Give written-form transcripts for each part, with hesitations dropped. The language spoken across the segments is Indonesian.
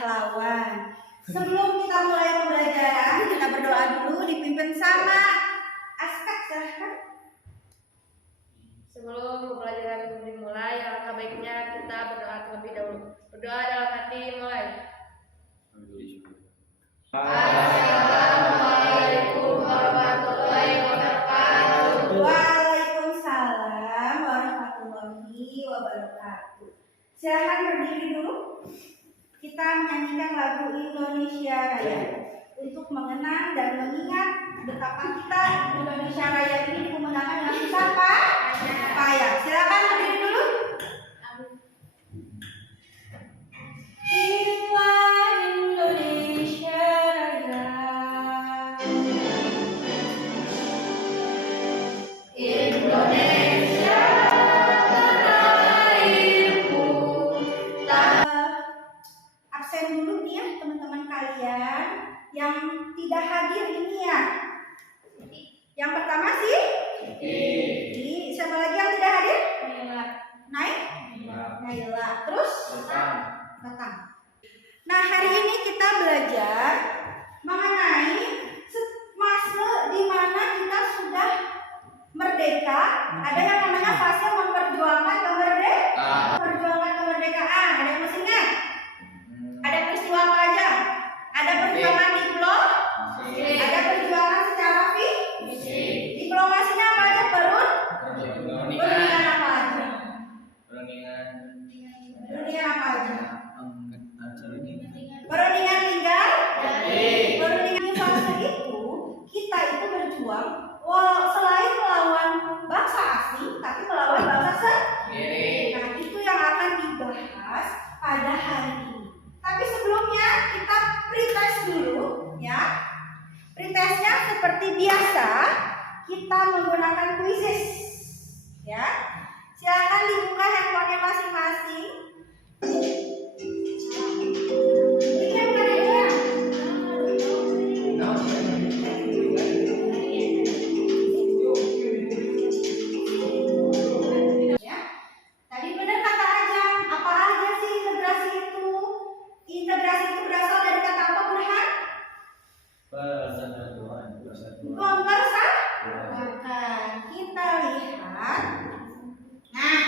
pahlawan. Sebelum kita mulai pembelajaran, kita berdoa dulu dipimpin sama Askak, silahkan. Sebelum pembelajaran dimulai, alangkah baiknya kita berdoa terlebih dahulu. Berdoa dalam hati, mulai. Assalamualaikum warahmatullahi wabarakatuh. Waalaikumsalam warahmatullahi wabarakatuh. Silahkan berdiri dulu. Kita menyanyikan lagu Indonesia Raya untuk mengenang dan mengingat betapa kita Indonesia Raya ini dikumandangkan dengan siapa? Payah. Silakan berdiri dulu. Inilah Indonesia Raya. Indonesia tanah airku. Absen dulu nih ya teman-teman kalian yang tidak hadir ini ya. Yang pertama sih siapa lagi yang tidak hadir? Naila. Terus? Datang. Nah, hari ini kita belajar mengenai fase di mana kita sudah merdeka. Ada yang namanya fase memperjuangkan kemerdekaan. Ada yang masih ingat? Ada peristiwa apa aja? Ada perjuangan diplomasi, ada perjuangan secara fisik. Diplomasinya apa aja? Perundingan apa aja? Perundingan apa aja? Perundingan tinggal. Perundingan fase itu kita itu berjuang selain melawan bangsa asing, tapi melawan bangsa sendiri. Nah, itu yang akan dibahas pada hari ini. Tapi sebelumnya kita pretest dulu ya. Pretestnya seperti biasa kita menggunakan kuisis ya. Silakan dibuka handphonenya masing-masing. Kita lihat. Nah,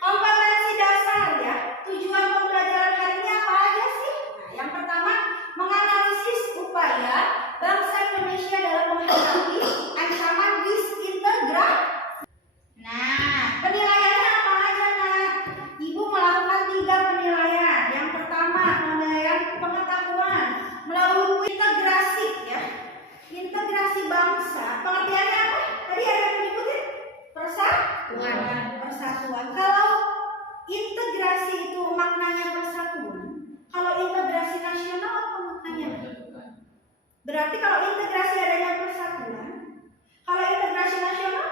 kompetensi dasar ya. Tujuan pembelajaran hari ini apa aja sih? Nah, yang pertama menganalisis upaya bangsa Indonesia dalam menghadapi ancaman disintegrasi. Nah, penilaiannya apa aja, Nak? Ibu melakukan 3 penilaian. Yang pertama, penilaian pengetahuan melalui integrasi ya. Integrasi bangsa. Pengertiannya apa? Tadi ada yang diikutin? Persatuan. Kalau integrasi itu maknanya persatuan, kalau integrasi nasional apa maknanya? Berarti kalau integrasi adanya persatuan, kalau integrasi nasional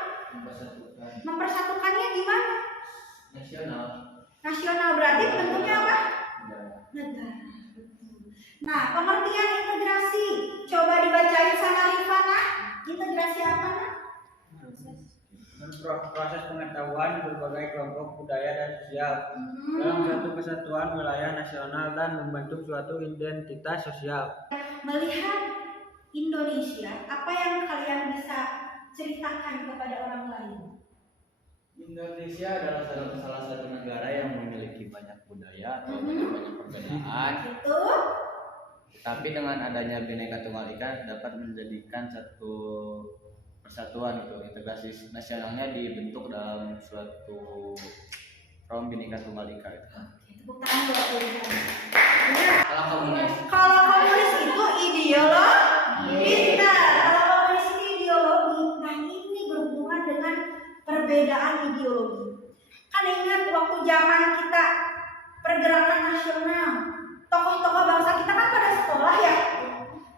mempersatukannya gimana? Nasional berarti bentuknya apa? Negara. Nah, pengertian integrasi coba dibacain sama Rifana. Integrasi apa, Nak? Proses pengetahuan berbagai kelompok budaya dan sosial dalam satu kesatuan wilayah nasional dan membentuk suatu identitas sosial. Melihat Indonesia, apa yang kalian bisa ceritakan kepada orang lain? Indonesia adalah salah satu negara yang memiliki banyak budaya atau banyak perbedaan. Itu. Tapi dengan adanya Bhinneka Tunggal Ika dapat menjadikan satu persatuan gitu. Integrasi nasionalnya dibentuk dalam suatu Forum Bhinneka Tunggal Ika itu. Tepuk tangan buat kalian. Kalau komunis itu ideologi. Kalau komunis itu ideologi. Nah, ini berhubungan dengan perbedaan ideologi. Kan ingat waktu zaman kita pergerakan nasional, tokoh-tokoh bangsa kita kan pada sekolah ya.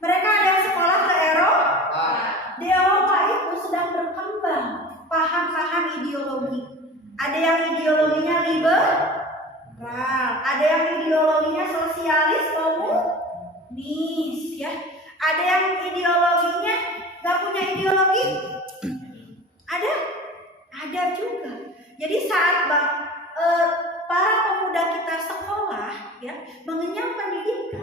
Mereka ada yang sekolah ke Eropa. Di Eropa itu sedang berkembang paham-paham ideologi. Ada yang ideologinya liberal, ada yang ideologinya sosialis komunis ya. Ada yang ideologinya nggak punya ideologi. Ada juga. Jadi saat para pemuda kita sekolah ya, mengenyam pendidikan,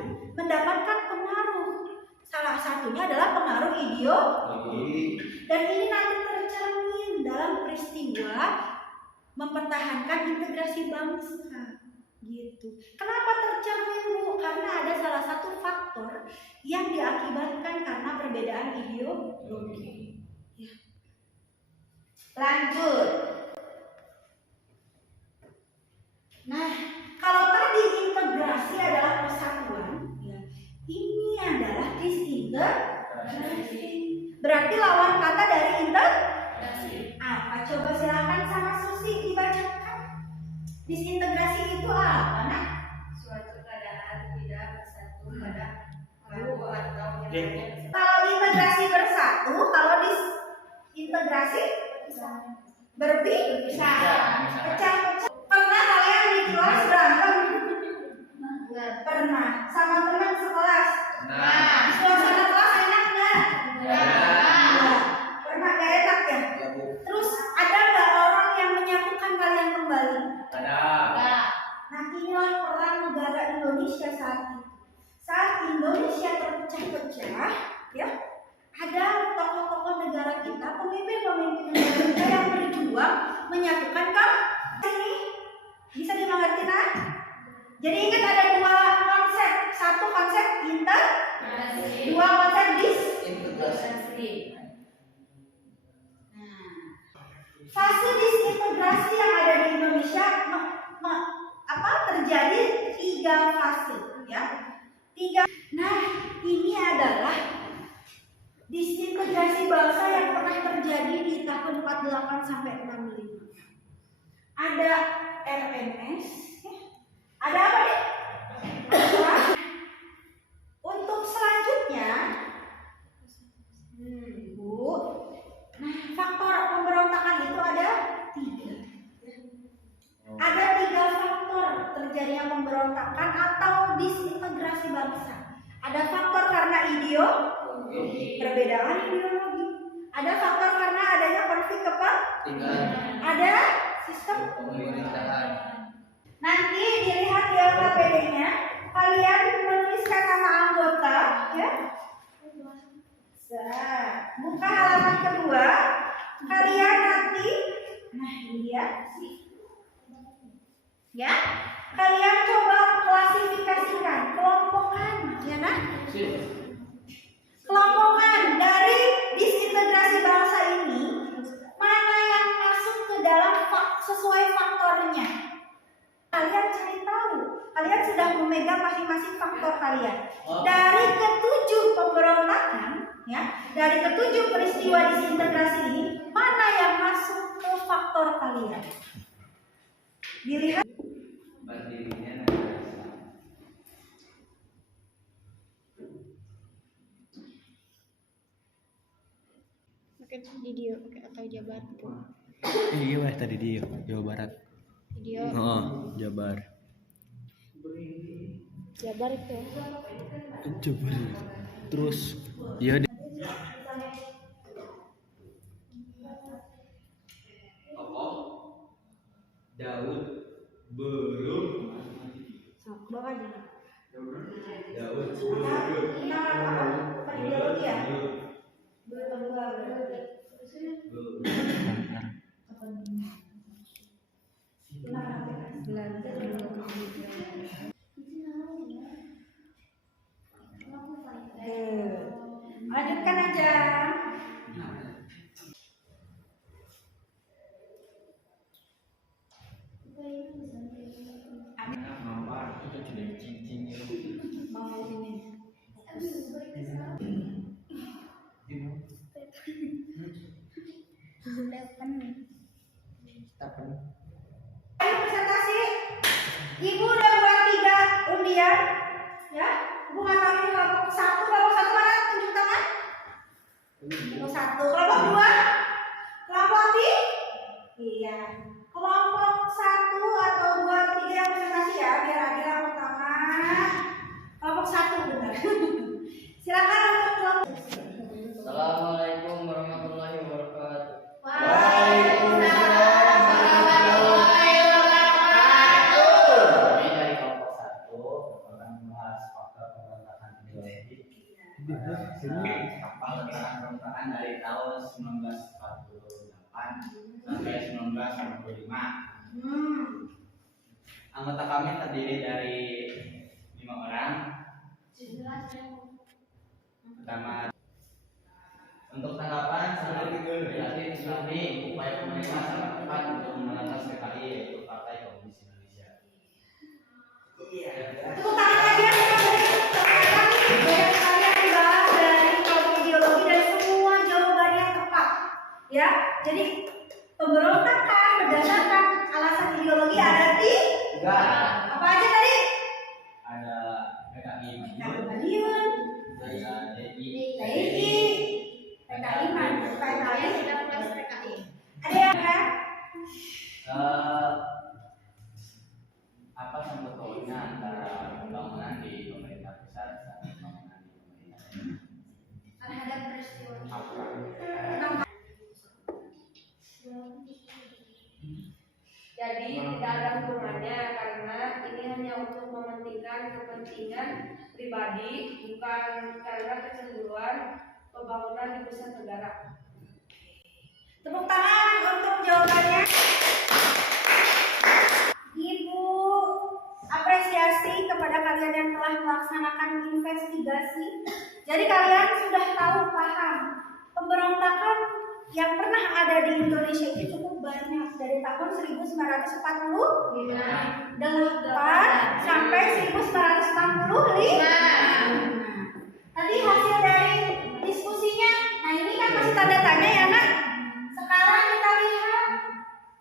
Dan ini nanti tercermin dalam peristiwa mempertahankan integrasi bangsa. Gitu. Kenapa tercermin, Bu? Karena ada salah satu faktor yang diakibatkan karena perbedaan ideologi. Ya. Lanjut. Nah, kalau tadi integrasi adalah persatuan, ya, ini adalah disintegrasi. Berarti lawan kata dari integrasi apa? Coba silakan sama Susi dibacakan. Disintegrasi itu apa, Nak? Suatu keadaan tidak bersatu pada satu atau yang lainnya. Kalau integrasi bersatu, kalau disintegrasi berpisah, pecah-pecah. Pernah kalian di kelas berantem? Pernah. Sama teman sekelas? Suasana kelas enak nggak? Pernah gak enak ya? Terus ada nggak orang yang menyatukan kalian kembali? Nah, inilah peran negara Indonesia saat itu. Saat Indonesia terpecah-pecah, ya, ada tokoh-tokoh negara kita, pemimpin-pemimpin negara kita yang berjuang menyatukan ini. Bisa dimengerti, nah? Jadi ingat ada dua konsep, satu konsep integrasi, dua konsep disintegrasi. Fase disintegrasi yang ada di Indonesia terjadi 3 fase, ya. 3. Nah, ini adalah disintegrasi bangsa yang pernah terjadi di tahun 48 sampai 65. Ada RMS, ya. Ada apa nih? Untuk selanjutnya, Bu. Nah, faktor pemberontakan itu ada 3. Ada 3 faktor terjadinya pemberontakan atau disintegrasi bangsa. Ada faktor karena perbedaan ideologi. Ada faktor karena adanya konflik kepentingan. Ada sistem pemerintahan. Nanti dilihat di LKPD-nya, kalian menuliskan nama anggota, ya. Buka halaman kedua, kalian nanti, nah ini dia, ya, kalian coba klasifikasikan, kelompokkan, ya nah, kelompokkan dari disintegrasi bangsa ini, mana yang masuk ke dalam sesuai faktornya. Kalian cari tahu, kalian sudah memegang masing-masing faktor kalian. Dari ke-7 pemberontakan, ya, dari ke-7 peristiwa disintegrasi ini, mana yang masuk ke faktor kalian? Dilihat. Mungkin video atau Jabar gitu. Iya wah tadi dia Jawa Barat. Video Jabar. Jabar itu. Jabar. Terus iya Daud belum. Bawa aja. Daud Ideologi ya? Lanjutkan aja. Mau ini. Ayo presentasi. Ibu udah buat 3 undian, ya. Ibu nggak tahu ini kelompok 1 mana? Tunjuk tangan. Kelompok 1, kelompok 2, kelompok 3. Iya. Kelompok 1 atau 2 atau 3 yang presentasi ya, biar adil yang pertama. Kelompok 1 benar. Silakan untuk kelompok. Assalamualaikum warahmatullahi wabarakatuh. Waalaikumsalam warahmatullahi wabarakatuh. Kami dari kelompok 1 akan membahas faktor pemberontakan ideologi kapal tentara pemberontakan dari tahun 1948 sampai 1965. Anggota kami terdiri dari 5 orang. Pertama, untuk tanggapan sangat relatif kami upaya pemerintah sangat tepat untuk mengatas PKI yaitu Partai Komunis Indonesia. Tepuk tangan lagi ya teman-teman. Banyak sekali yang dibahas dari topik ideologi dan semua jawabannya tepat. Ya, jadi pemberontakan berdasarkan alasan ideologi ada Tiga, apa aja tadi? ada PKI Madiun, ada DI, TNI, PKI, Sudah plus PKI. ada yang kan? apa sangkut pautnya antara pembangunan di pemerintah pusat dan pembangunan di pemerintah daerah? Terhadap peristiwa. Jadi tidak ada hubungannya karena ini hanya untuk mementingkan kepentingan pribadi, bukan karena kecemburuan pembangunan di pusat negara. Tepuk tangan untuk jawabannya. Ibu apresiasi kepada kalian yang telah melaksanakan investigasi. Jadi kalian sudah tahu paham pemberontakan yang pernah ada di Indonesia itu cukup banyak dari tahun 1948 sampai 1965. Tadi hasil dari diskusinya, nah ini kan masih tanda tanya ya nak. Sekarang kita lihat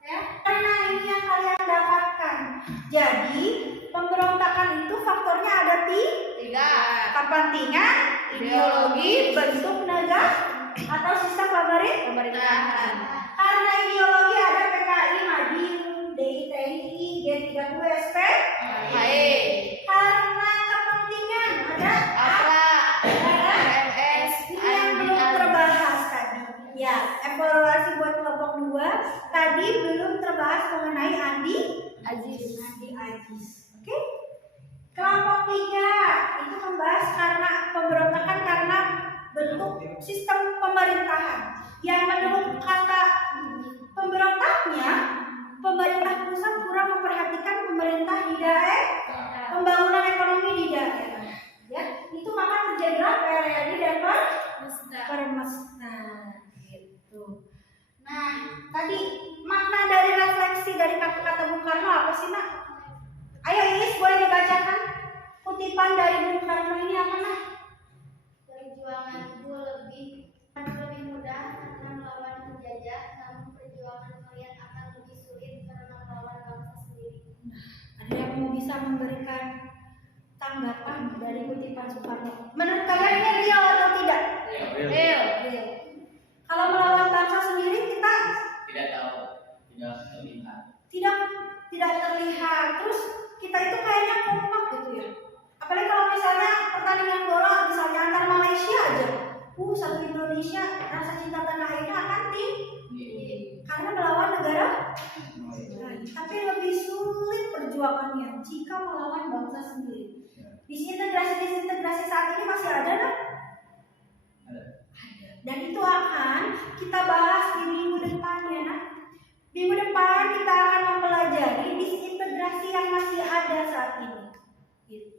ya, karena ini yang kalian dapatkan. Jadi pemberontakan itu faktornya ada Tiga. kepentingan, ideologi, bentuk negara atau sistem Pemerintahan. Karena ideologi ada PKI, Madiun, DITI, G30 SP. Karena kepentingan ada MS. ini yang belum terbahas tadi. Ya, evaluasi buat kelompok 2 tadi belum terbahas mengenai Andi Aziz. Oke? Kelompok 3 itu membahas karena pemberontakan karena bentuk sistem pemerintahan yang menurut kata pemberontaknya pemerintah pusat kurang memperhatikan pemerintah di daerah, pembangunan ekonomi di daerah. Ya, itu maka terjadilah PRRI dan Permesta gitu. Nah, tadi makna dari refleksi dari kata-kata Bung Karno apa sih nak? Ayo Iis, boleh dibacakan kutipan dari Bung Karno ini apa nak? Perjuanganku lebih mudah karena melawan penjajah, namun perjuangan kalian akan lebih sulit karena melawan bangsa sendiri. Ada yang mau bisa memberikan tanggapan dari kutipan Soekarno? Menurut kalian ini real atau tidak? Real. Real. Kalau melawan bangsa sendiri kita Tidak tahu, tidak terlihat. tidak terlihat. Terus kita itu kayaknya kompak gitu ya. Apalagi kalau misalnya pertandingan bola misalnya antar Malaysia aja, satu Indonesia rasa cinta tanah airnya akan tinggi karena melawan negara lain. Tapi lebih sulit perjuangannya jika melawan bangsa sendiri. Disintegrasi saat ini masih ada kan? Ada. Dan itu akan kita bahas di minggu depan ya nak. Minggu depan kita akan mempelajari disintegrasi yang masih ada saat ini. Gitu.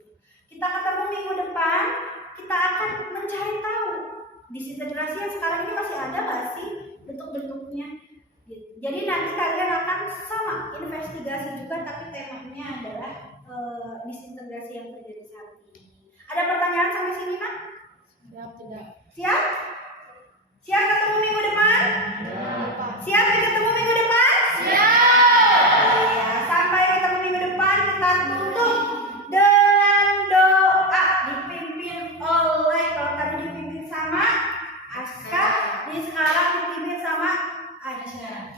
Kita ketemu minggu depan, kita akan mencari tahu disintegrasi yang sekarang ini masih ada nggak sih bentuk-bentuknya. Gitu. Jadi nanti kalian akan sama investigasi juga, tapi temanya adalah disintegrasi yang terjadi saat ini. Ada pertanyaan sampai sini nak? Tidak. Siap? Siap ketemu minggu depan? Siap ketemu minggu depan? Ya, sampai ketemu minggu depan kita tutup dengan doa dipimpin oleh, kalau tadi dipimpin sama Aska, di sekarang dipimpin sama Aja.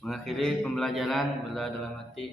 Mengakhiri pembelajaran berdoa dalam hati.